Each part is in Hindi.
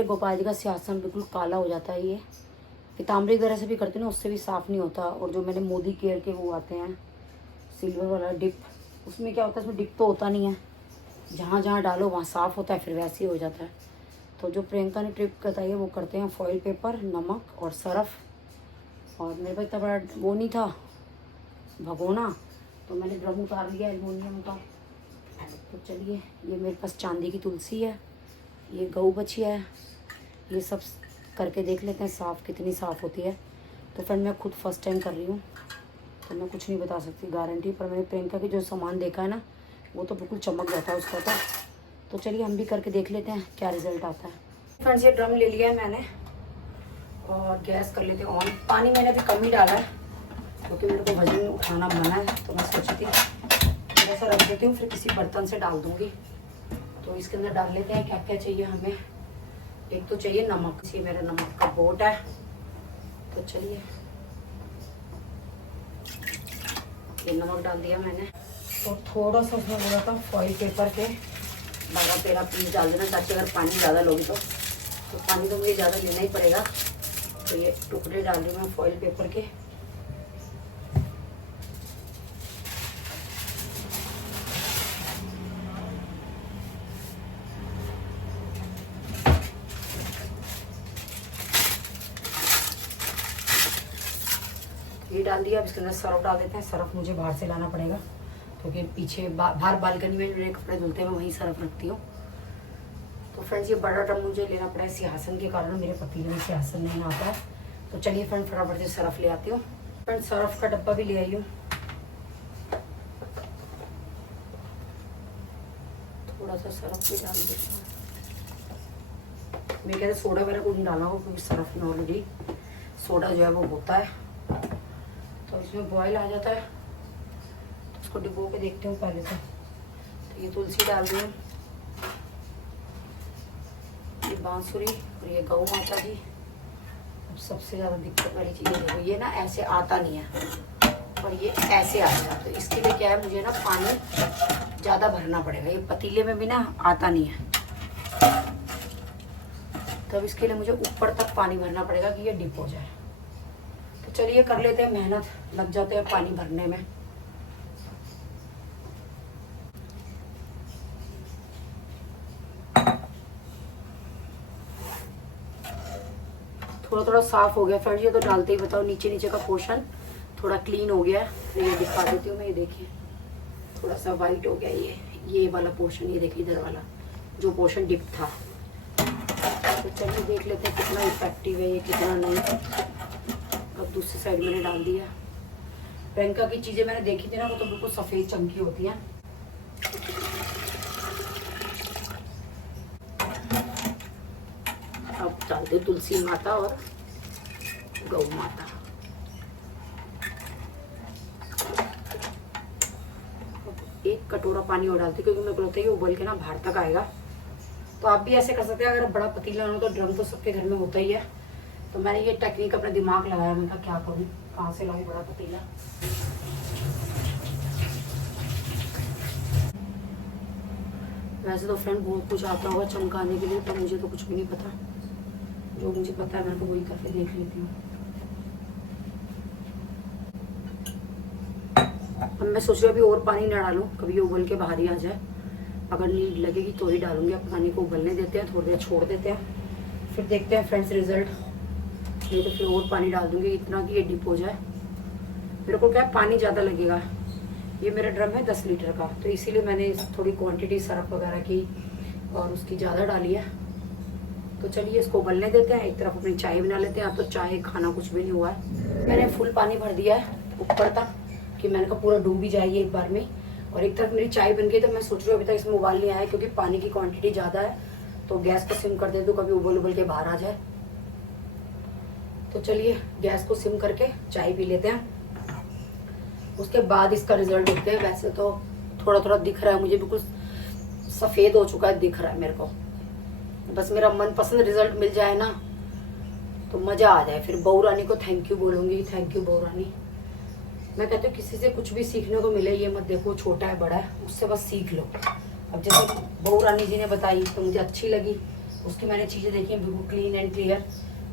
मेरे गोपाल जी का सिंहासन बिल्कुल काला हो जाता है। ये पीताम्बरी वगैरह से भी करते हैं ना, उससे भी साफ़ नहीं होता। और जो मैंने मोदी केयर के वो आते हैं सिल्वर वाला डिप, उसमें क्या होता है, उसमें डिप तो होता नहीं है, जहाँ जहाँ डालो वहाँ साफ़ होता है, फिर वैसे ही हो जाता है। तो जो प्रियंका ने ट्रिप बताई है वो करते हैं फॉइल पेपर, नमक और सरफ। और मेरे पास इतना बड़ा वो नहीं था भगोना, तो मैंने ड्रम उतार लिया एल्युमिनियम का। तो चलिए, ये मेरे पास चांदी की तुलसी है, ये गऊ बछिया है, ये सब करके देख लेते हैं साफ़ कितनी साफ़ होती है। तो फ्रेंड मैं खुद फर्स्ट टाइम कर रही हूँ, तो मैं कुछ नहीं बता सकती गारंटी, पर मैंने प्रियंका की जो सामान देखा है ना, वो तो बिल्कुल चमक जाता है उसका। तो चलिए हम भी करके देख लेते हैं क्या रिज़ल्ट आता है। फ्रेंड्स ये ड्रम ले लिया है मैंने, और गैस कर लेते हैं ऑन। पानी मैंने अभी कम ही डाला है क्योंकि मेरे को वजन उठाना मना है, तो मैं सोची थी थोड़ा सा रख देती हूँ, फिर किसी बर्तन से डाल दूँगी। तो इसके अंदर डाल लेते हैं क्या क्या चाहिए हमें। एक तो चाहिए नमक, ये मेरा नमक का बोट है। तो चलिए ये नमक डाल दिया मैंने, और थोड़ा सा उसमें बोला था फॉइल पेपर के 12-13 पीस डाल देना, ताकि अगर पानी ज़्यादा लोगी तो पानी तो मुझे ज़्यादा लेना ही पड़ेगा। तो ये टुकड़े डाल रही हूँ मैं फॉइल पेपर के। ये डाल दिया। अब इसके अंदर सरफ डाल देते हैं। सरफ मुझे बाहर से लाना पड़ेगा क्योंकि पीछे बाहर बालकनी में मेरे कपड़े धुलते हैं, मैं वहीं सरफ रखती हूँ। तो फ्रेंड्स ये बड़ा ड्रम मुझे लेना पड़ा है सिंहासन के कारण, मेरे पतीले में सिंहासन नहीं आता है। तो चलिए फ्रेंड फटाफट से सरफ ले आती हूँ। फ्रेंड सरफ का डब्बा भी ले आई हूँ। थोड़ा सा सरफ भी डाल देती हूँ। मैं कहते सोडा वगैरह कुछ नहीं डाला हो क्योंकि सरफ में ऑलरेडी सोडा जो है वो होता है, तो इसमें बॉयल आ जाता है। तो उसको डिबो के देखते हूँ पहले से। तो ये तुलसी डाल दी, ये बांसुरी और ये गौ माता जी। अब सबसे ज़्यादा दिक्कत वाली चीज़ देखो, ये ना ऐसे आता नहीं है और ये ऐसे आता है। तो इसके लिए क्या है, मुझे ना पानी ज़्यादा भरना पड़ेगा। ये पतीले में भी ना आता नहीं है, तब इसके लिए मुझे ऊपर तक पानी भरना पड़ेगा कि ये डिप हो जाए। तो चलिए कर लेते हैं, मेहनत लग जाते हैं पानी भरने में। थोड़ा थोड़ा साफ हो गया फ्रेंड्स, ये तो डालते ही बताओ नीचे नीचे का पोर्शन थोड़ा क्लीन हो गया है। तो ये दिखा देती हूँ मैं, ये देखिए थोड़ा सा वाइट हो गया ये वाला पोर्शन, ये देखिए इधर वाला जो पोर्शन डिप था। तो चलिए देख लेते हैं कितना इफेक्टिव है ये, कितना नहीं। अब दूसरी साइड मैंने डाल दिया। प्रियंका की चीज़ें मैंने देखी थी ना, वो तो बिल्कुल सफ़ेद चमकी होती हैं। अब डालते तुलसी माता और गौ माता। एक कटोरा पानी और डालती क्योंकि मेरे को लगता है कि उबल के ना बाहर तक आएगा। तो आप भी ऐसे कर सकते हैं, अगर बड़ा पतीला हो तो ड्रम तो सबके घर में होता ही है। तो मैंने ये टेक्निक अपने दिमाग लगाया, मैं कहा क्या करूँ, कहाँ से लाऊं बड़ा पतीला। वैसे तो फ्रेंड बहुत कुछ आता होगा चमकाने के लिए, तो मुझे तो कुछ भी नहीं पता। जो मुझे पता है मैं तो वही करके देख लेती हूँ। अब मैं सोच रही हूँ अभी और पानी ना डालूं, कभी ये उबल के बाहर ही आ जाए। अगर नीड लगेगी तो ही डालूंगी। अब पानी को उबलने देते हैं, थोड़ी देर छोड़ देते हैं, फिर देखते हैं फ्रेंड्स रिजल्ट। नहीं तो फिर और पानी डाल दूंगी इतना कि ये डिप हो जाए। मेरे को क्या है, पानी ज़्यादा लगेगा। ये मेरा ड्रम है 10 लीटर का, तो इसीलिए मैंने थोड़ी क्वांटिटी सरफ वगैरह की और उसकी ज़्यादा डाली है। तो चलिए इसको उबलने देते हैं, एक तरफ अपनी चाय बना लेते हैं। अब तो चाय खाना कुछ भी नहीं हुआ है। मैंने फुल पानी भर दिया है ऊपर तक कि मैंने कहा पूरा डूब भी जाइए एक बार में। और एक तरफ मेरी चाय बन गई, तो मैं सोच रही हूँ अभी तक इसमें उबाल नहीं आया क्योंकि पानी की क्वांटिटी ज़्यादा है। तो गैस को सिम कर दे तो कभी उबल के बाहर आ जाए। तो चलिए गैस को सिम करके चाय पी लेते हैं, उसके बाद इसका रिजल्ट देखते हैं। वैसे तो थोड़ा थोड़ा दिख रहा है मुझे, बिल्कुल सफ़ेद हो चुका है दिख रहा है मेरे को। बस मेरा मनपसंद रिजल्ट मिल जाए ना तो मज़ा आ जाए। फिर बहू रानी को थैंक यू बोलूँगी, थैंक यू बहू रानी। मैं कहती हूँ किसी से कुछ भी सीखने को मिले, ये मत देखो छोटा है बड़ा है, उससे बस सीख लो। अब जैसे बहू रानी जी ने बताई तो मुझे अच्छी लगी, उसकी मैंने चीज़ें देखी हैं बिल्कुल क्लीन एंड क्लियर,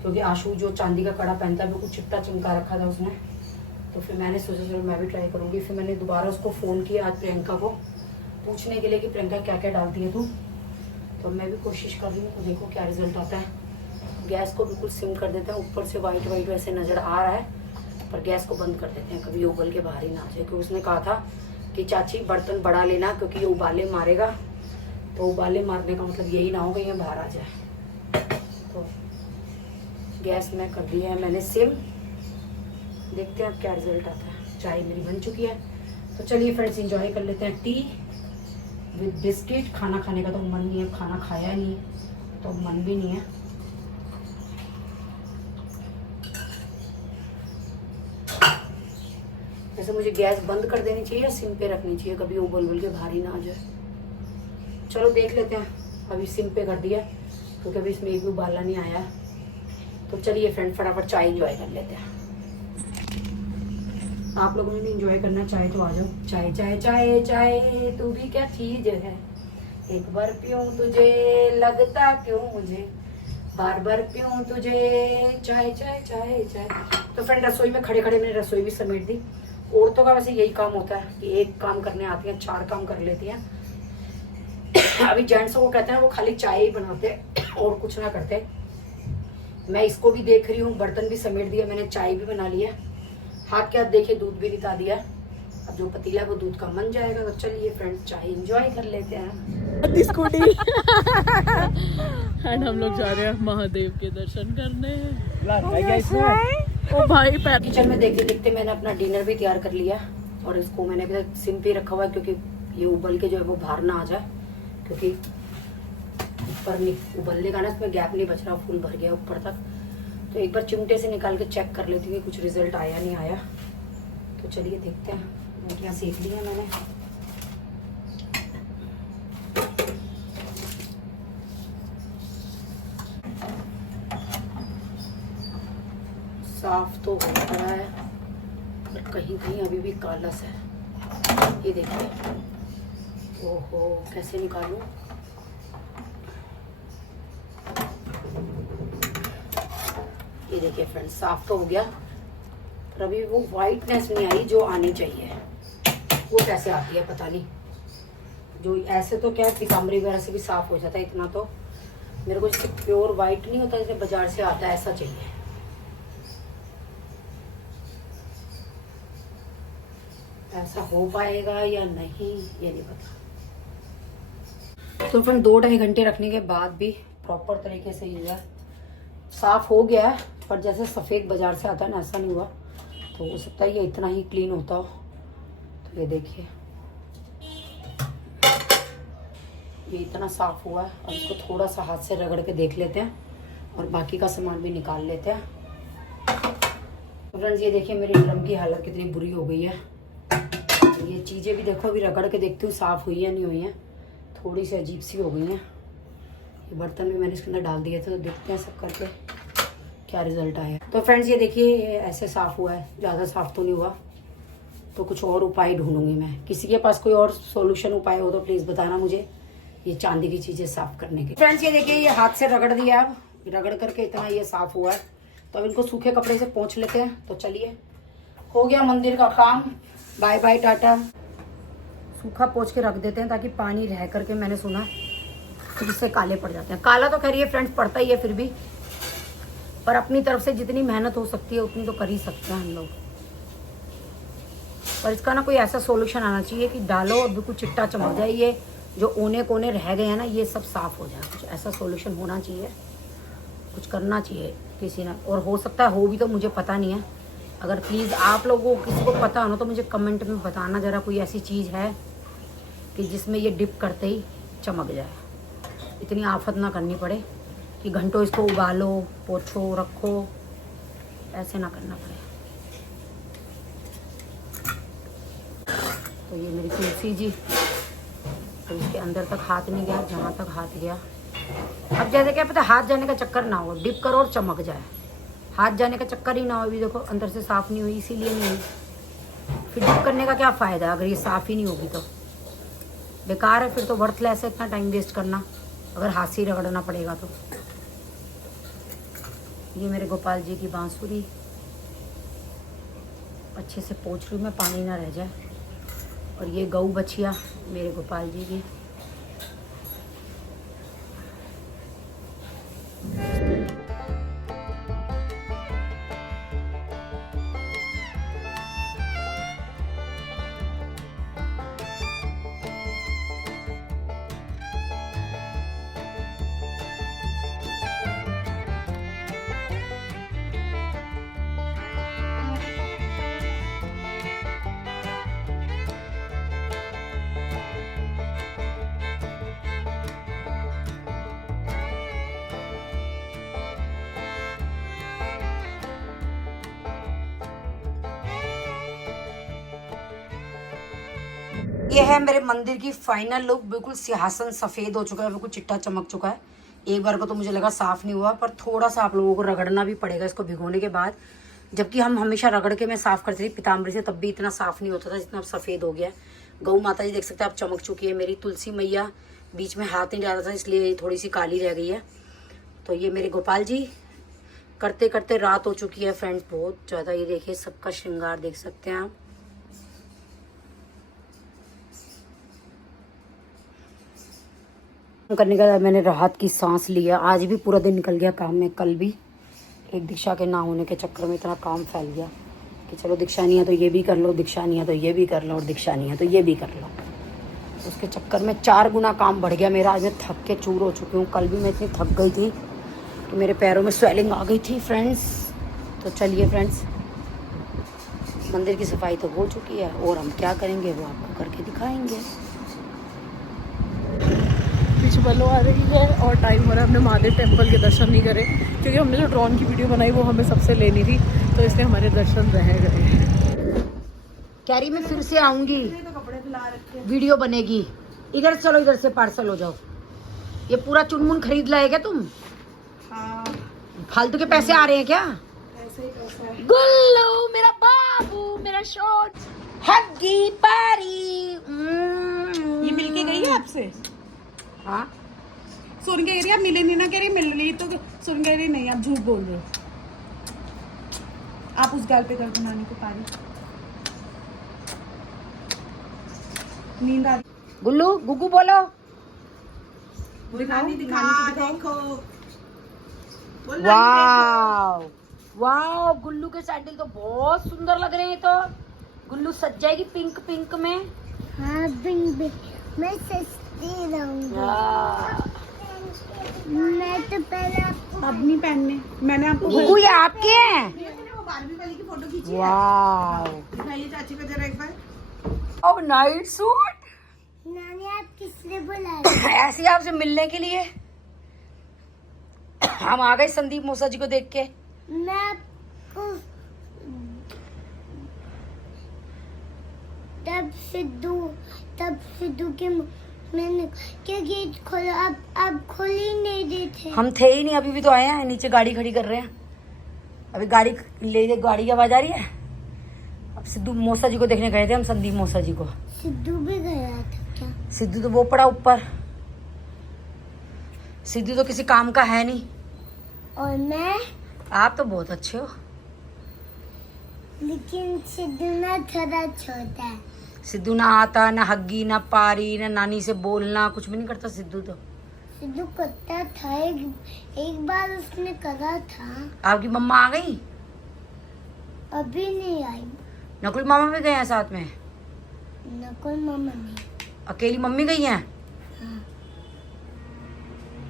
क्योंकि आशु जो चांदी का कड़ा पहनता है बिल्कुल चिपटा चिमका रखा था उसने। तो फिर मैंने सोचा चलो मैं भी ट्राई करूँगी। फिर मैंने दोबारा उसको फ़ोन किया आज प्रियंका को पूछने के लिए कि प्रियंका क्या क्या डालती है तू। तो मैं भी कोशिश कर रही हूँ, तो देखो क्या रिजल्ट आता है। गैस को बिल्कुल सिम कर देते हैं, ऊपर से वाइट वाइट वैसे नज़र आ रहा है, पर गैस को बंद कर देते हैं, कभी उबल के बाहर ही ना आ जाए। क्योंकि उसने कहा था कि चाची बर्तन बड़ा लेना क्योंकि ये उबाले मारेगा, तो उबाले मारने का मतलब यही ना हो कि ये बाहर आ जाए। तो गैस में कर दिया है मैंने सिम, देखते हैं अब क्या रिजल्ट आता है। चाय मेरी बन चुकी है, तो चलिए फ्रेंड्स इंजॉय कर लेते हैं टी विद बिस्किट। खाना खाने का तो मन नहीं है, खाना खाया नहीं तो मन भी नहीं है। वैसे मुझे गैस बंद कर देनी चाहिए या सिम पे रखनी चाहिए, कभी उबल उबल के भारी ना आ जाए। चलो देख लेते हैं। अभी सिम पे कर दिया क्योंकि अभी इसमें एक भी उबाला नहीं आया। तो चलिए फ्रेंड फटाफट चाय इंजॉय कर लेते हैं। आप लोगों ने भी इंजॉय करना चाहे तो आ जाओ। चाय चाय चाय चाय तू भी क्या चीज है, एक बार पीऊं तुझे लगता क्यों मुझे, बार बार पीऊं तुझे चाय चाय चाय चाय। तो फ्रेंड रसोई में खड़े खड़े मैंने रसोई भी समेट दी। औरतों का वैसे यही काम होता है कि एक काम करने आती हैं 4 काम कर लेती हैं। अभी जेंट्सों को कहते हैं वो खाली चाय ही बनाते और कुछ ना करते। मैं इसको भी देख रही हूँ, बर्तन भी समेट दिया मैंने, चाय भी बना लिया, हाथ के हाथ देखिए दूध भी निकाल दिया। अब जो पतीला है वो दूध का बन जाएगा। तो चलिए फ्रेंड चाय एंजॉय कर लेते हैं। स्कूटी एंड हम लोग जा रहे हैं महादेव के दर्शन करने। ओ भाई किचन में देखते देखते मैंने अपना डिनर भी तैयार कर लिया, और इसको मैंने अभी तक सिम पे रखा हुआ है क्योंकि ये उबल के जो है वो बाहर ना आ जाए, क्योंकि ऊपर उबलने का ना इसमें गैप नहीं बच रहा, फुल भर गया ऊपर तक। तो एक बार चिमटे से निकाल के चेक कर लेती हूँ कुछ रिजल्ट आया नहीं आया। तो चलिए देखते हैं। रोटियाँ सेक ली हैं मैंने। साफ तो हो रहा है पर कहीं कहीं अभी भी कालस है। ये देखिए, ओहो कैसे निकालूं। ये देखिए फ्रेंड्स साफ तो हो गया, पर अभी वो वाइटनेस नहीं आई जो आनी चाहिए। वो कैसे आती है पता नहीं। जो ऐसे तो क्या पीताम्बरी वगैरह से भी साफ हो जाता है, इतना तो मेरे को जैसे प्योर वाइट नहीं होता जैसे बाजार से आता है ऐसा चाहिए। ऐसा हो पाएगा या नहीं ये नहीं पता। तो फ्रेंड 2-2.5 घंटे रखने के बाद भी प्रॉपर तरीके से ये साफ हो गया है, पर जैसे सफ़ेद बाजार से आता है ना ऐसा नहीं हुआ। तो हो सकता है ये इतना ही क्लीन होता हो। तो ये देखिए ये इतना साफ हुआ है। अब इसको थोड़ा सा हाथ से रगड़ के देख लेते हैं और बाकी का सामान भी निकाल लेते हैं। तो फ्रेंड्स ये देखिए मेरी ड्रम की हालत कितनी बुरी हो गई है। ये चीज़ें भी देखो अभी रगड़ के देखती हूँ साफ़ हुई है नहीं हुई है, थोड़ी सी अजीब सी हो गई हैं। ये बर्तन भी मैंने इसके अंदर डाल दिए थे, तो देखते हैं सब करके क्या रिजल्ट आया। तो फ्रेंड्स ये देखिए ये ऐसे साफ़ हुआ है, ज़्यादा साफ़ तो नहीं हुआ। तो कुछ और उपाय ढूंढूंगी मैं। किसी के पास कोई और सॉल्यूशन उपाय हो तो प्लीज़ बताना मुझे, ये चांदी की चीज़ें साफ़ करने के। फ्रेंड्स ये देखिए ये हाथ से रगड़ दिया, अब रगड़ करके इतना ये साफ़ हुआ है। तो अब इनको सूखे कपड़े से पोंछ लेते हैं। तो चलिए हो गया मंदिर का काम, बाय बाय टाटा। सूखा पोंछ के रख देते हैं ताकि पानी रह करके, मैंने सुना फिर इससे काले पड़ जाते हैं। काला तो खैर ये फ्रेंड्स पड़ता ही है फिर भी, पर अपनी तरफ से जितनी मेहनत हो सकती है उतनी तो कर ही सकते हैं हम लोग। पर इसका ना कोई ऐसा सॉल्यूशन आना चाहिए कि डालो और बिल्कुल चिट्टा चमक जाए, ये जो ओने कोने रह गए हैं ना ये सब साफ हो जाए। कुछ ऐसा सॉल्यूशन होना चाहिए, कुछ करना चाहिए किसी ने। और हो सकता है हो भी तो मुझे पता नहीं है। अगर प्लीज़ आप लोगों को किसी को पता हो ना तो मुझे कमेंट में बताना ज़रा, कोई ऐसी चीज़ है कि जिसमें ये डिप करते ही चमक जाए, इतनी आफत ना करनी पड़े कि घंटों इसको उबालो पोछो रखो, ऐसे ना करना पड़े। तो ये मेरी तुलसी जी, तो इसके अंदर तक हाथ नहीं गया, जहाँ तक हाथ गया। अब जैसे क्या पता हाथ जाने का चक्कर ना हो, डिप करो और चमक जाए। हाथ जाने का चक्कर ही ना हो। अभी देखो अंदर से साफ़ नहीं हुई, इसीलिए नहीं हुई। फिर डिप करने का क्या फ़ायदा अगर ये साफ़ ही नहीं होगी तो बेकार है, फिर तो वर्थलेस है इतना टाइम वेस्ट करना। अगर हाथ से ही रगड़ना पड़ेगा तो। ये मेरे गोपाल जी की बांसुरी अच्छे से पोंछ रही हूँ मैं, पानी ना रह जाए। और ये गऊ बछिया मेरे गोपाल जी की। ये है मेरे मंदिर की फाइनल लुक। बिल्कुल सिंहासन सफ़ेद हो चुका है, बिल्कुल चिट्टा चमक चुका है। एक बार को तो मुझे लगा साफ़ नहीं हुआ, पर थोड़ा सा आप लोगों को रगड़ना भी पड़ेगा इसको भिगोने के बाद। जबकि हम हमेशा रगड़ के मैं साफ़ करती थी पीताम्बरी से, तब भी इतना साफ़ नहीं होता था जितना अब सफ़ेद हो गया। गौ माता जी देख सकते हैं आप चमक चुकी है। मेरी तुलसी मैया बीच में हाथ नहीं डाला था इसलिए थोड़ी सी काली रह गई है। तो ये मेरे गोपाल जी करते करते रात हो चुकी है फ्रेंड्स, बहुत ज़्यादा। ये देखिए सबका श्रृंगार देख सकते हैं आप। करने के बाद मैंने राहत की सांस लिया। आज भी पूरा दिन निकल गया काम में, कल भी एक दीक्षा के ना होने के चक्कर में इतना काम फैल गया कि चलो दीक्षा नहीं है तो ये भी कर लो, दीक्षा नहीं है तो ये भी कर लो, और दीक्षा नहीं है तो ये भी कर लो। उसके चक्कर में 4 गुना काम बढ़ गया मेरा। आज मैं थक के चूर हो चुकी हूँ। कल भी मैं इतनी थक गई थी कि मेरे पैरों में स्वेलिंग आ गई थी फ्रेंड्स। तो चलिए फ्रेंड्स, मंदिर की सफाई तो हो चुकी है और हम क्या करेंगे वो आपको करके दिखाएंगे। पीछे बलो आ रही है और टाइम हो रहा है। हमने महादेव टेम्पल के दर्शन नहीं करे क्योंकि हमने जो ड्रोन की वीडियो बनाई वो हमें सबसे लेनी थी, तो इसलिए हमारे दर्शन रह गए। कह रही मैं फिर से आऊंगी, वीडियो बनेगी। इधर चलो, इधर से पार्सल हो जाओ। ये पूरा चुनमुन खरीद लाए क्या तुम? हाँ, फालतू के पैसे आ रहे हैं क्या? ऐसे ही पैसा है। गुल्लू मेरा बाबू, मेरा शॉट हग्गी पारी। ये मिलके गई है आपसे? हाँ सुन के कह रही आप मिले नहीं ना, कह रही मिल रही, तो सुन कह रही नहीं, आप झूठ बोल रहे हो। आप उस गाल पे कर दो नानी को पारी। नींद आ रही। गुल्लू गुग्गू बोलो। नानी देखो। वाव वाव, गुल्लू के सैंडल तो बहुत सुंदर लग रहे हैं। तो गुल्लू सज जाएगी पिंक पिंक में। हाँ पिंक मैं सस्ती रहूंगी। मैं तो पहले आपको अब नहीं पहनने, मैंने आपको गुग्गू ये आपके हैं? वो बारहवीं वाली की फोटो खींची है। वाव, दिखाइए चाची को जरा एक बार। अब नाइट सूट। नानी आप किस लिए बुला ऐसे ही आपसे मिलने के लिए हम आ गए संदीप मूसा जी को देख के। मैं आपको तब सिद्धू के मैंने क्या गेट खोला, आप खोल ही नहीं देते। हम थे ही नहीं, अभी भी तो आए हैं, नीचे गाड़ी खड़ी कर रहे हैं। अभी गाड़ी की आवाज आ रही है। अब सिद्धू मूसा जी को देखने गए थे हम, संदीप मूसा जी को। सिद्धू भी गया था क्या? सिद्धू तो वो पड़ा ऊपर। सिद्धू तो किसी काम का है नहीं। और मैं, आप तो बहुत अच्छे हो। लेकिन सिद्धू ना थोड़ा छोटा है। सिद्धू ना आता, ना हग्गी, ना पारी, ना नानी से बोलना, कुछ भी नहीं करता सिद्धू तो। सिद्धू करता था, एक बार उसने करा था। आपकी मम्मा आ गई? अभी नहीं आई। नकुल मामा भी गए हैं साथ में? नकुल मामा नहीं। अकेली मम्मी गई हैं? हाँ।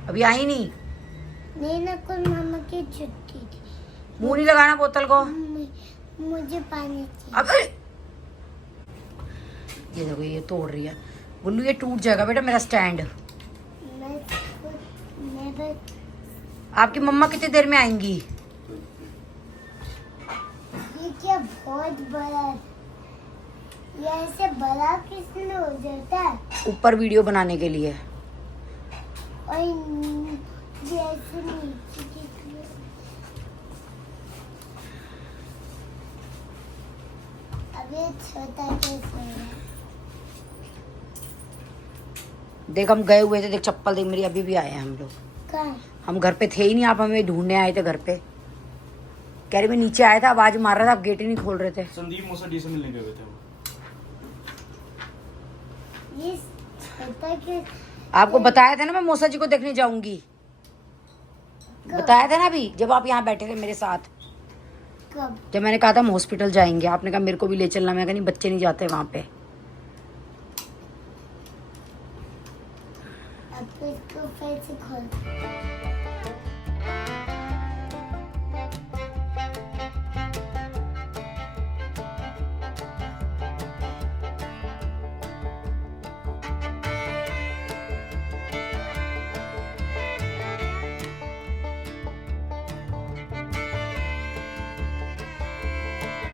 अभी आई नहीं? नहीं, नकुल मामा की छुट्टी थी। मुंह नहीं लगाना बोतल को। मुझे पानी चाहिए। अबे ये देखो, ये तोड़ रही है। गुल्लू ये टूट जाएगा बेटा मेरा स्टैंड। मैं बस आपकी मम्मा कितनी देर में आएंगी? ये क्या बहुत बड़ा, ये ऐसे बड़ा किस लिए हो जाता है? ऊपर वीडियो बनाने के लिए। और ये ऐसे नीचे किस लिए? अब ये छोटा कैसे है? देख हम गए हुए थे, देख चप्पल देख मेरी अभी भी आए हैं हम लोग। कहाँ? हम घर पे थे ही नहीं, आप हमें ढूंढने आए थे घर पे। कह रही मैं नीचे आया था, आवाज मार रहा था, आप गेट ही नहीं खोल रहे थे। संदीप मौसा जी से मिलने गए थे वो। ये पता कि आपको बताया था ना मैं मौसा जी को देखने जाऊंगी, बताया था ना अभी जब आप यहाँ बैठे थे मेरे साथ। कब? जब मैंने कहा था हम हॉस्पिटल जाएंगे, आपने कहा मेरे को भी ले चलना। मैं कहा नहीं, बच्चे नहीं जाते वहाँ पे। अब इसको फिर से खोल।